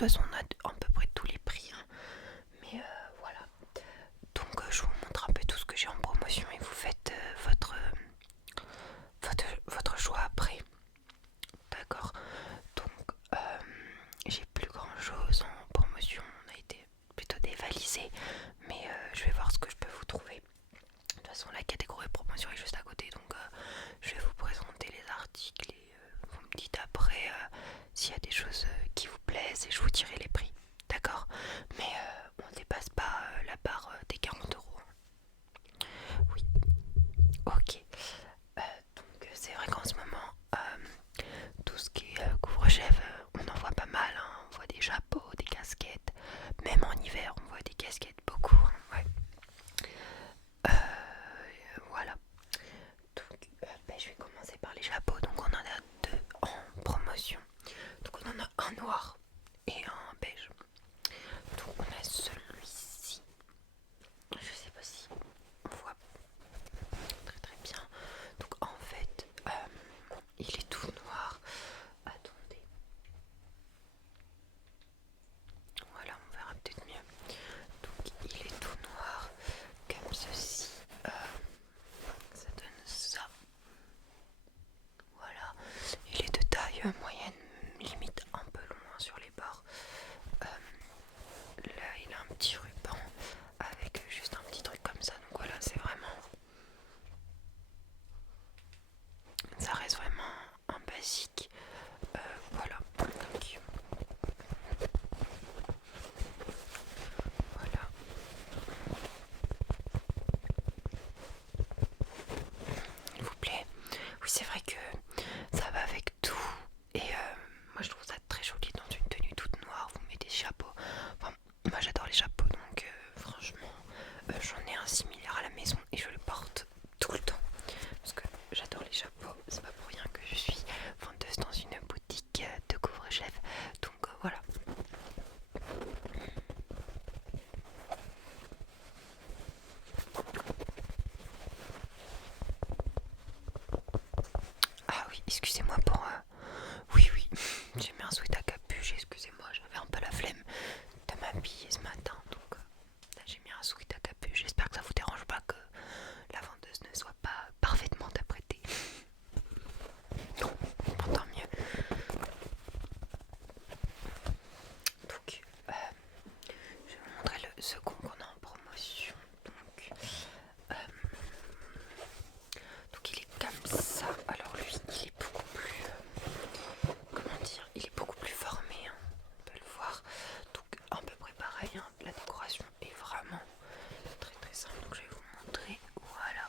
toute façon on a à peu près tous les prix, hein. Mais voilà. Donc je vous montre un peu tout ce que j'ai en promotion et vous faites votre choix après. D'accord. Donc j'ai plus grand chose en promotion. On a été plutôt dévalisé. Mais je vais voir ce que je peux vous trouver. De toute façon la catégorie promotion est juste à côté. Donc je vais vous présenter les articles et vous me dites après s'il y a des choses qui vous plaisent et je vous dirai les prix. D'accord. Mais on ne dépasse pas la barre des 40 €. Oui. Ok. Donc c'est vrai qu'en ce moment, tout ce qui est couvre-chef, on en voit pas mal, hein. On voit des chapeaux, des casquettes. Même en hiver, on voit des casquettes beaucoup, hein. Ouais. Voilà. Donc je vais commencer par les chapeaux. Donc on en a deux en promotion. Donc on en a un noir et un beige. Donc on a celui-ci. Je sais pas si on voit très très bien. Donc en fait, il est tout noir. Attendez. Voilà, on verra peut-être mieux. Donc il est tout noir comme ceci. Ça donne ça. Voilà. Il est de taille moyenne, limite un peu loin sur les bords. Là il a un petit ruban avec juste un petit truc comme ça. Donc voilà, c'est vraiment... Ça reste vraiment un basique. Voilà. Donc, voilà. Il vous plaît? Oui, c'est vrai que ça va avec tout. Et moi je trouve ça très joli dans une tenue toute noire. Vous mettez des chapeaux. Enfin, moi j'adore les chapeaux. Donc franchement, j'en ai un similaire à la maison et je le porte tout le temps. Parce que j'adore les chapeaux. C'est pas pour rien que je suis vendeuse dans une boutique de couvre-chef. Donc voilà. Ah oui, excusez-moi pour... Oui, oui, j'ai mis un sweat à capuche, excusez-moi, j'avais un peu la flemme de m'habiller ce matin, donc là j'ai mis un sweat à capuche. J'espère que ça vous dérange pas que la vendeuse ne soit pas parfaitement apprêtée. Non, bon, tant mieux. Donc, je vais vous montrer le second qu'on a en promotion. Euh, donc il est comme ça. Alors lui, il est beaucoup plus... comment dire, il est beaucoup plus formé, hein, on peut le voir. Donc à peu près pareil, hein, la décoration est vraiment très très simple. Donc je vais vous montrer, voilà.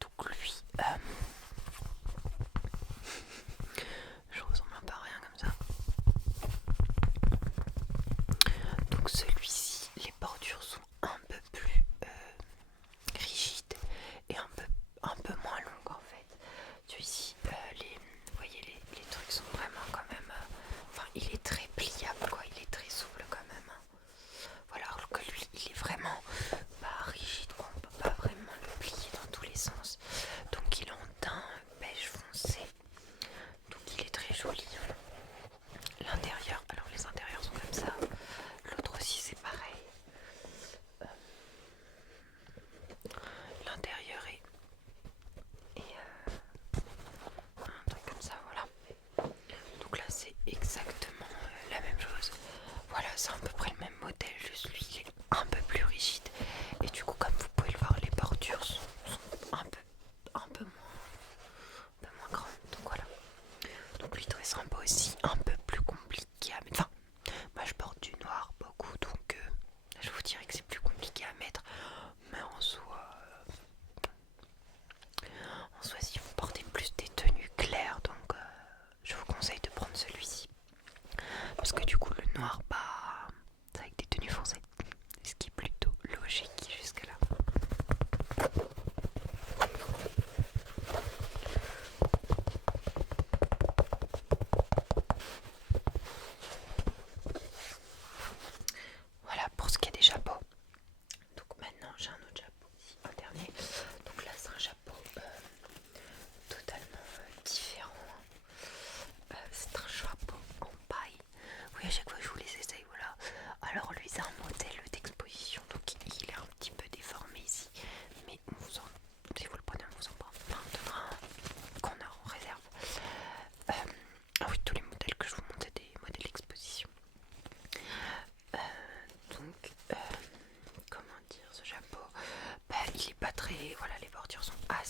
Donc lui, je ressemble un peu à rien comme ça. Donc celui-ci, les bordures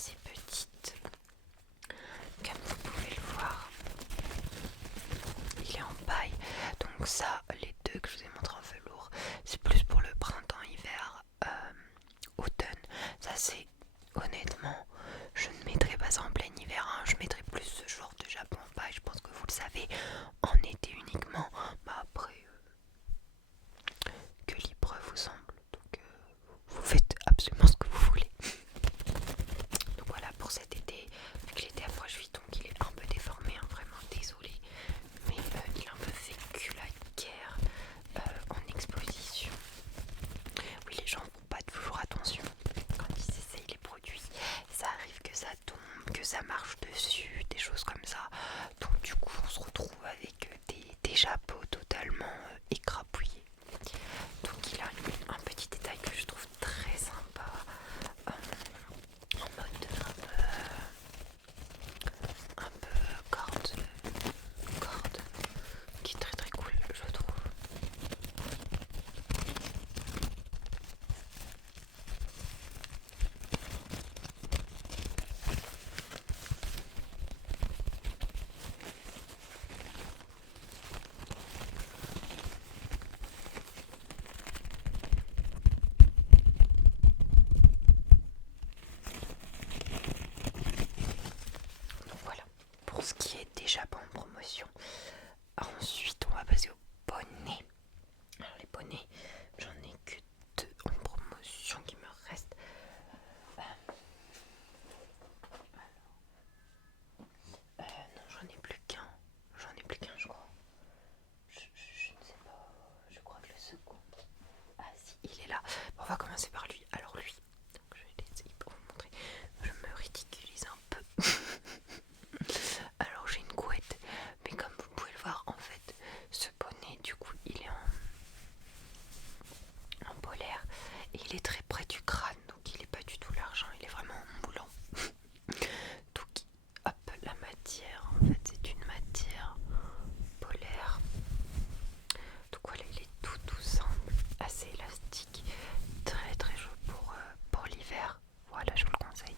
assez petite. Comme vous pouvez le voir, il est en paille. Donc ça, les deux que je vous ai montré en velours, c'est plus pour le printemps, hiver, automne. Ça c'est honnêtement, je ne mettrai pas ça en plein hiver, hein. Je mettrai plus ce genre de japon en paille, je pense que vous le savez, en été uniquement. Bah après, que libre vous semble. Donc vous faites absolument ce que vous voulez. Donc voilà pour cet été, vu que l'été approche vite, donc il est un peu déformé, hein, vraiment désolé, mais il est un peu vécu la guerre en exposition. Oui, les gens font pas toujours attention quand ils essayent les produits. Ça arrive que ça tombe, que ça marche dessus, des choses comme ça. Donc du coup, on se retrouve avec des chapeaux totalement écrapouillés. Donc il a un petit détail que je trouve très sympa, en mode un peu corde, qui est très très cool, je trouve. Donc voilà, pour ce qui est déjà pas en promotion. Ensuite, on va passer au bonnet. Alors les bonnets, j'en ai que deux en promotion qui me restent. Non, j'en ai plus qu'un. Je crois. Je ne sais pas. Je crois que le second. Ah si, il est là. Bon, on va commencer par lui. Alors lui, donc je vais essayer pour vous montrer. Je me ridiculise un peu. Alors j'ai une couette, mais comme vous pouvez le voir, en fait, ce bonnet, du coup, il est en polaire et il est très près du crâne, donc il est pas du tout l'argent, il est vraiment en moulant. Donc hop, la matière, en fait c'est une matière polaire. Donc voilà, il est tout simple, assez élastique, très très chaud pour l'hiver. Voilà, je vous le conseille.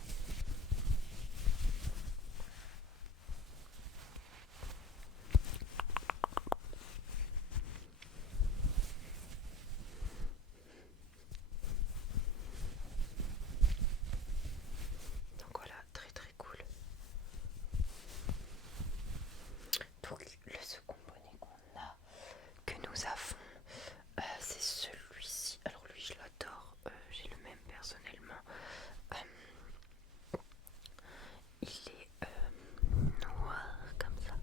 Donc voilà, très très cool. Donc le second bonnet qu'on a, que nous avons, c'est celui-ci. Alors lui je l'adore, j'ai le même personnellement. Il est noir comme ça,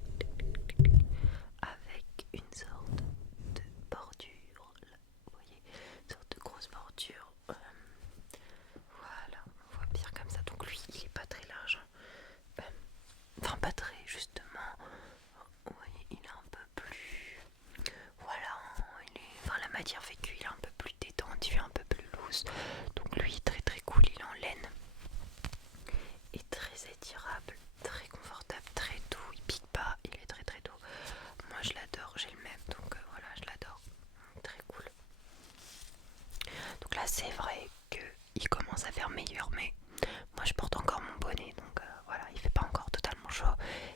avec une sorte de bordure, là, vous voyez, une sorte de grosse bordure. Voilà, on voit bien comme ça. Donc lui, il est pas très large, hein. Enfin pas très justement. Vous voyez, il est un peu plus. Voilà, enfin, la matière fait qu'il est un peu plus détendu, un peu plus loose. Donc lui, très très cool, il est en laine. Et très étirable, très confortable, très doux, il pique pas, il est très très doux. Moi je l'adore, j'ai le même, donc voilà, je l'adore. Très cool. Donc là c'est vrai qu'il commence à faire meilleur, mais moi je porte encore mon bonnet, donc voilà, il fait pas encore totalement chaud.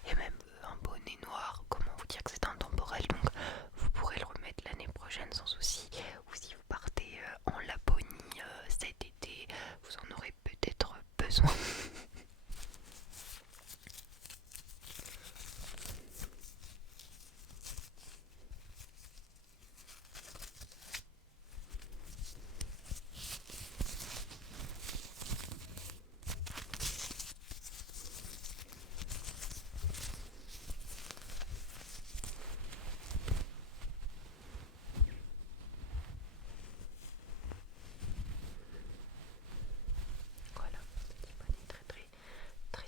Et même un bonnet noir, comment vous dire que c'est intemporel, donc vous pourrez le remettre l'année prochaine sans souci. Ou si vous partez en Laponie cet été, vous en aurez peut-être besoin. Voilà, petit bonnet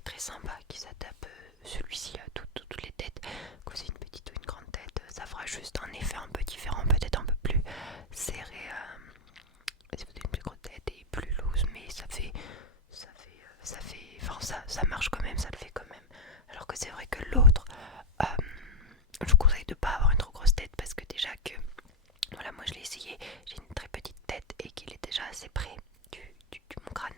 très sympa qui s'adapte celui-ci à toutes les têtes. Que c'est une petite ou une grande tête, ça fera juste un effet un peu différent, peut-être un peu plus serré. Si vous avez une plus grosse tête et plus loose, mais enfin ça marche quand même, ça le fait quand même. Alors que c'est vrai que l'autre, je vous conseille de pas avoir une trop grosse tête parce que déjà que, voilà, moi je l'ai essayé, j'ai une très petite tête et qu'il est déjà assez près du mon crâne.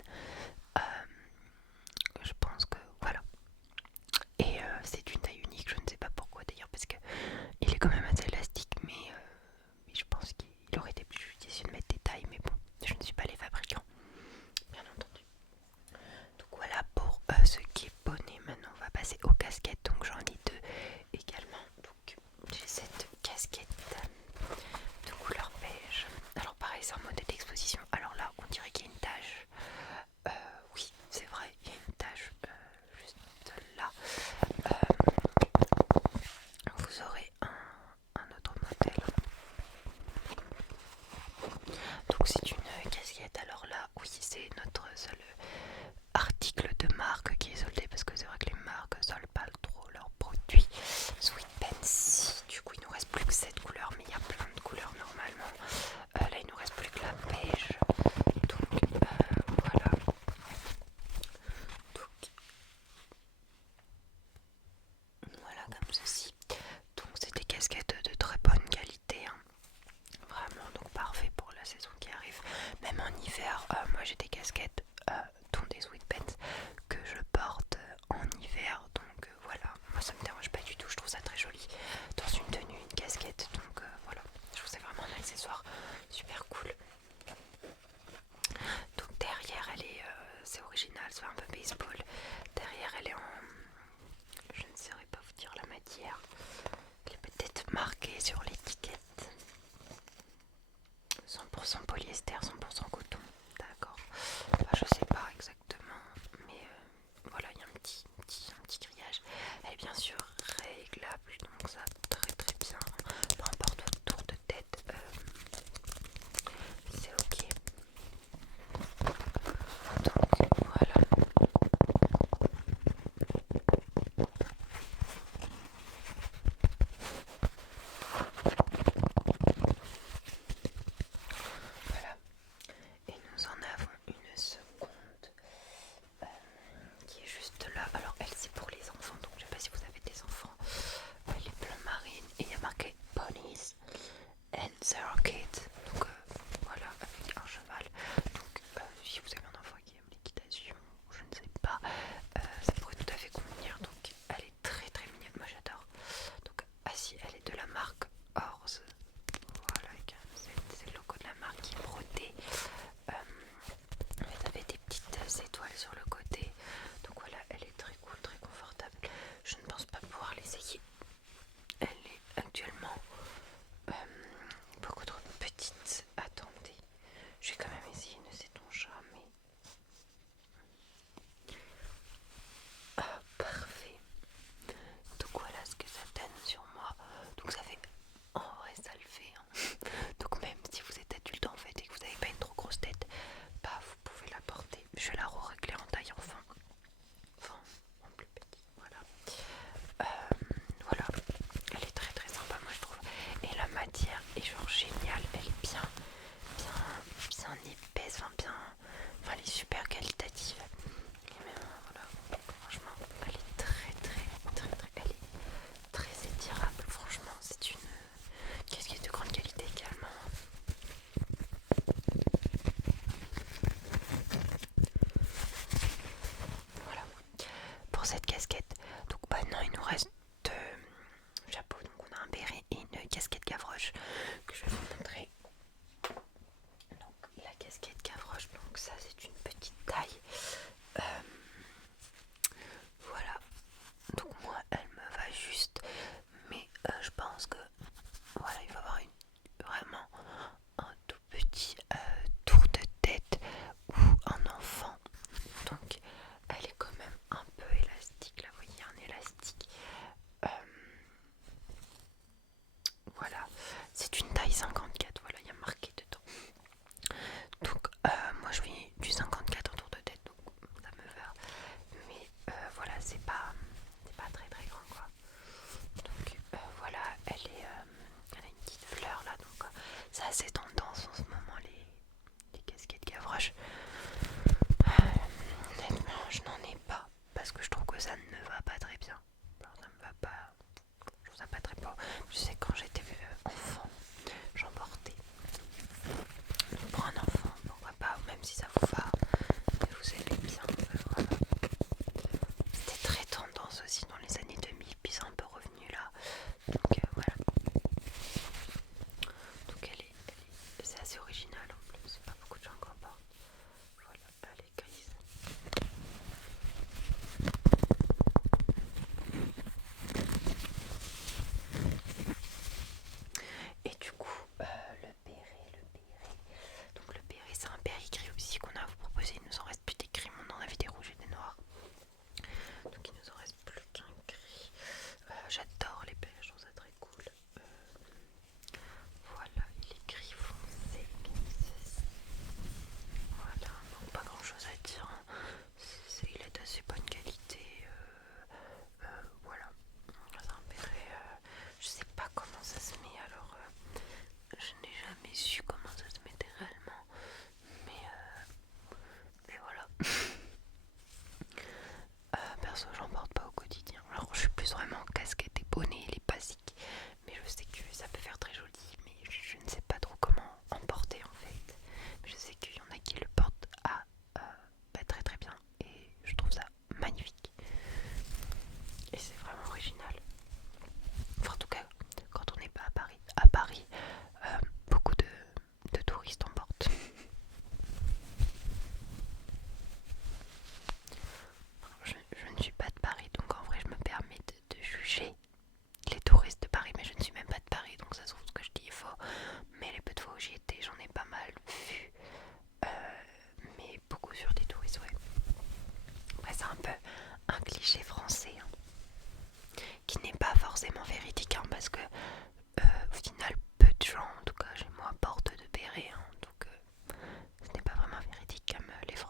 Donc c'est une casquette. Alors là, oui, c'est notre seul article de marque qui est soldé parce que c'est vrai que les marques soldent pas trop leurs produits. Sweet Pencil, du coup il nous reste plus que cette couleur, mais il y a plein de couleurs normalement. Là il nous reste plus que la beige. Donc voilà. Donc voilà comme ceci. Donc c'est des casquettes de très bonne qualité, hein. Vraiment donc parfait pour la saison qui arrive. Même en hiver, moi j'ai des casquettes dont des sweatpants que je porte en hiver. Donc voilà, moi ça me dérange pas du tout, je trouve ça très joli dans une tenue, une casquette. Donc voilà, je trouve que c'est vraiment un accessoire super cool. Donc derrière elle est, c'est original, c'est un peu baseball. Derrière elle est en, je ne saurais pas vous dire la matière. Elle est peut-être marquée sur l'étiquette. 100% polyester, 100% coton. D'accord. Enfin, je sais pas exactement, mais voilà, il y a un petit grillage. Elle est bien sûr réglable, donc ça très très bien. Peu importe votre tour de tête, c'est ok. Donc voilà. Voilà. Et nous en avons une seconde qui est juste là. Alors elle c'est pour les enfants, donc je sais pas si vous avez des enfants. Elle est bleu marine et il y a marqué Ponies and Zero Kids. Donc voilà, avec un cheval. Donc si vous avez un enfant qui aime l'équitation, je ne sais pas, ça pourrait tout à fait convenir. Donc elle est très très mignonne, moi j'adore. Donc si elle est de la marque Horse. Voilà, c'est le logo de la marque qui est brodé. Vous avez des petites étoiles sur le côté. Donc voilà, elle est très cool, très confortable. Je ne pense pas pouvoir l'essayer. Elle est actuellement beaucoup trop petite. Attendez, je vais quand même essayer, ne sait-on jamais. Ah, parfait. Donc voilà ce que ça donne sur moi. Donc ça fait, en vrai ça le fait, hein. Donc même si vous êtes adulte en fait et que vous n'avez pas une trop grosse tête, bah vous pouvez la porter. Je vais la régler en taille enfant. Enfin en plus petit, voilà. Voilà, elle est très très sympa moi je trouve. Et la matière est genre géniale, elle est bien épaisse, elle est super qualitative. Et même voilà, franchement elle est très elle est très étirable, franchement c'est une casquette de grande qualité également. Voilà pour cette casquette. Donc maintenant il nous reste deux chapeaux. Donc on a un béret et une casquette Gavroche que je vais vous montrer. Donc la casquette Gavroche, donc ça c'est une petite taille. Voilà. Donc moi elle me va juste, mais je pense que voilà il va y avoir vraiment un tout petit tour de tête ou un enfant. Donc elle est quand même un peu élastique. Là vous voyez un élastique. Voilà, c'est une taille 54. Voilà, il y a marqué dedans. Donc moi je fais du 54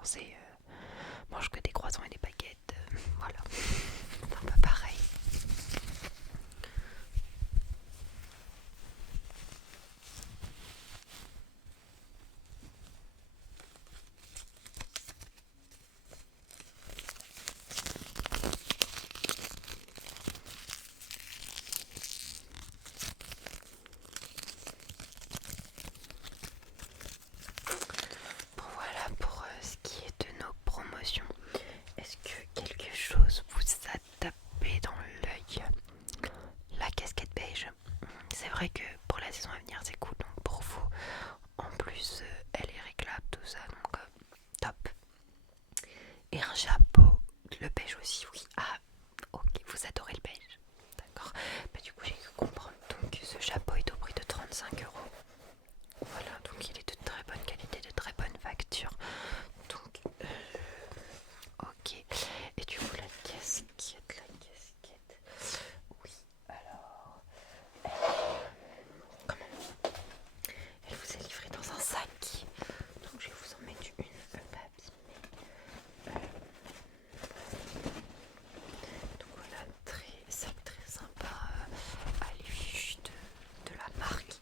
Français mangent que des croissants et des baguettes. Voilà, c'est un peu pareil. Bon voilà pour ce qui est de nos promotions. Est-ce que quelque chose vous a tapé dans l'œil? La casquette beige. C'est vrai que pour la saison à venir c'est cool, donc pour vous en plus elle est réglable tout ça, donc top. Et un chapeau, le beige aussi, oui. Ah ok, vous adorez le beige, d'accord. Bah du coup j'ai cru comprendre, donc ce chapeau est au prix de 35 euros. Voilà, donc il est de très bonne qualité, de très bonne facture. Donc ok. Et du coup la casquette, oui, alors comment elle vous est livrée dans un sac. Donc je vais vous en mettre une pas abîmée. Donc voilà, sac très sympa à l'effigie de la marque.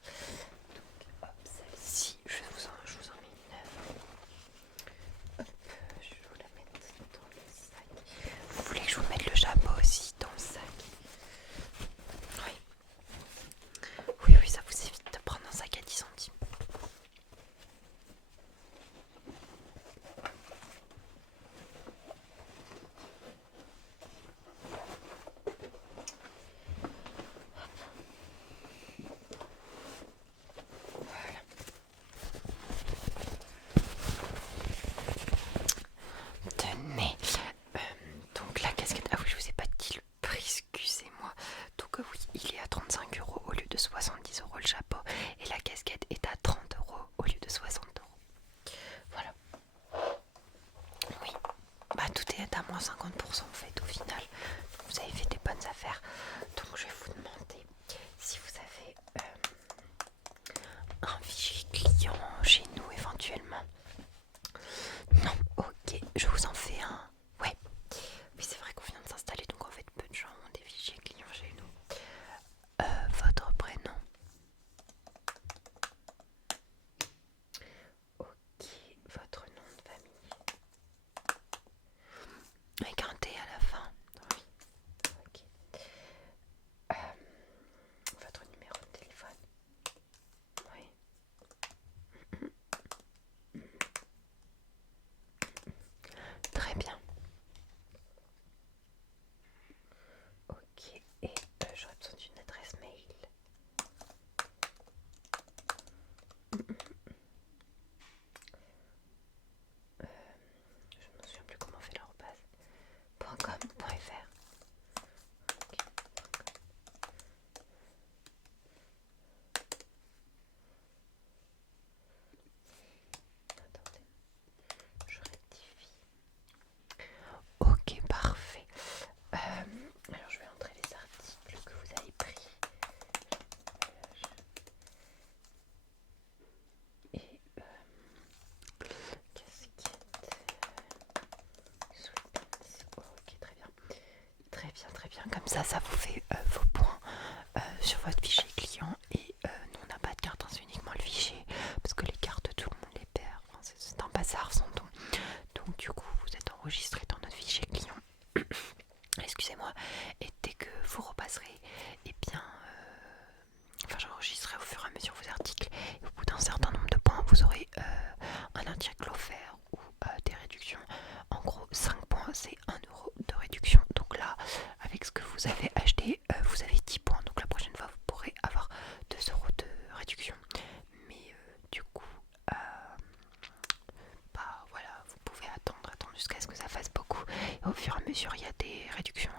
Donc hop, celle-ci, je vous en mets une neuve. Hop, je vais vous la mettre dans le sac. Vous voulez que je vous mette le chapeau aussi dans le sac? Oui. Oui, ça vous évite de prendre un sac à 10 centimes. Voilà. Tenez. Donc la casquette. Ah oui, je vous ai pas dit le prix, excusez-moi. Donc oui, il est à 35 euros au lieu de 70 euros le chapeau. Et la casquette est à 30 euros au lieu de 60 euros. Voilà. Oui. Bah tout est à moins 50% en fait au final. Vous avez fait des bonnes affaires. Donc je vais vous demander si vous avez un fichier client chez nous éventuellement. Non, ok, je vous en fais un. Ouais, oui c'est vrai qu'on vient de s'installer, donc en fait peu de gens ont des fichiers clients chez nous. Votre prénom? Ok, votre nom de famille? Avec un T à la fin? Oui, ok. Votre numéro de téléphone? Oui. Très bien. Ok, et j'aurais besoin d'une adresse mail. Je ne me souviens plus comment on fait l'arobase. .com.fr. Ok. Attendez, je rectifie. Ok, parfait. Alors je vais entrer les articles que vous avez pris. Et casquette, sweatpants. Ok, très bien. Très bien. Comme ça vous fait vos points sur votre fichier client. Et nous on n'a pas de carte, hein, c'est uniquement le fichier. Parce que les cartes, tout le monde les perd. Enfin, c'est un bazar sans don. Donc du coup vous êtes enregistré dans notre fichier client. Excusez-moi. Et dès que vous repasserez, et bien j'enregistrerai au fur et à mesure vos articles. Et au bout d'un certain nombre de points, vous aurez un article offert ou des réductions. En gros, 5 points, c'est 1 euro de réduction. Donc là, avec ce que vous avez acheté, vous avez 10 points. Donc la prochaine fois, vous pourrez avoir 2 euros de réduction. Mais du coup, bah voilà, vous pouvez attendre jusqu'à ce que ça fasse beaucoup. Et au fur et à mesure, il y a des réductions